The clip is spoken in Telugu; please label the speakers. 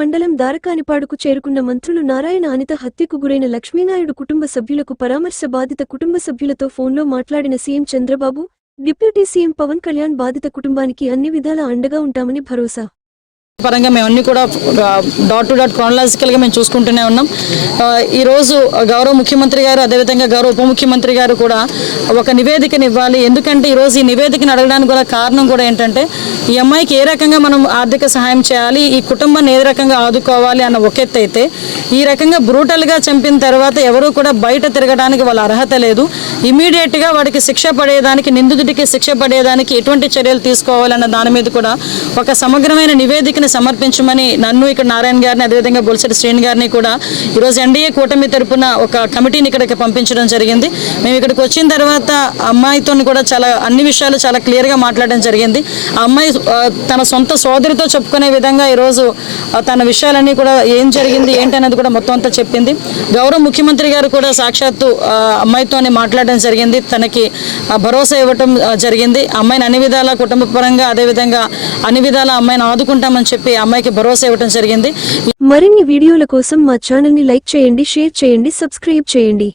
Speaker 1: మండలం దారకానిపాడుకు చేరుకున్న మంత్రులు నారాయణ అనిత హత్యకు గురైన లక్ష్మీనాయుడు కుటుంబ సభ్యులకు పరామర్శ బాధిత కుటుంబ సభ్యులతో ఫోన్లో మాట్లాడిన CM Chandrababu deputy CM Pawan Kalyan బాధిత కుటుంబానికి అన్ని విధాలా అండగా ఉంటామని భరోసా.
Speaker 2: పరంగా మేము అన్ని కూడా డాట్ టు డాట్ క్రానలాజికల్గా మేము చూసుకుంటూనే ఉన్నాం. ఈ ఈరోజు గౌరవ ముఖ్యమంత్రి గారు అదేవిధంగా గౌరవ ఉప ముఖ్యమంత్రి గారు కూడా ఒక నివేదికను ఇవ్వాలి ఎందుకంటే ఈరోజు ఈ నివేదికను అడగడానికి కూడా కారణం కూడా ఏంటంటే ఈ అమ్మాయికి ఏ రకంగా మనం ఆర్థిక సహాయం చేయాలి ఈ కుటుంబాన్ని ఏ రకంగా ఆదుకోవాలి అన్న ఒక ఎత్తు అయితే ఈ రకంగా బ్రూటల్గా చంపిన తర్వాత ఎవరూ కూడా బయట తిరగడానికి వాళ్ళ అర్హత లేదు. ఇమీడియట్గా వాడికి శిక్ష పడేదానికి నిందితుడికి శిక్ష పడేదానికి ఎటువంటి చర్యలు తీసుకోవాలన్న దాని మీద కూడా ఒక సమగ్రమైన నివేదికను సమర్పించమని నన్ను ఇక్కడ నారాయణ గారిని అదేవిధంగా బొలిసెట్టి శ్రేణి గారిని కూడా ఈరోజు ఎన్డీఏ కూటమి తరపున ఒక కమిటీని ఇక్కడికి పంపించడం జరిగింది. మేము ఇక్కడికి వచ్చిన తర్వాత అమ్మాయితో కూడా చాలా అన్ని విషయాలు చాలా క్లియర్గా మాట్లాడడం జరిగింది. ఆ అమ్మాయి తన సొంత సోదరితో చెప్పుకునే విధంగా ఈరోజు తన విషయాలన్నీ కూడా ఏం జరిగింది ఏంటనేది కూడా మొత్తం అంతా చెప్పింది. గౌరవ ముఖ్యమంత్రి గారు కూడా సాక్షాత్తు ఆ, అమ్మాయితోనే మాట్లాడడం జరిగింది. తనకి భరోసా ఇవ్వటం జరిగింది. అమ్మాయిని అన్ని విధాల కుటుంబ పరంగా అదేవిధంగా అన్ని విధాల అమ్మాయిని ఆదుకుంటామని చెప్పి అమ్మాయికి భరోసా ఇవ్వటం జరిగింది.
Speaker 1: మరిన్ని వీడియోల కోసం మా ఛానల్ని లైక్ చేయండి షేర్ చేయండి సబ్స్క్రైబ్ చేయండి.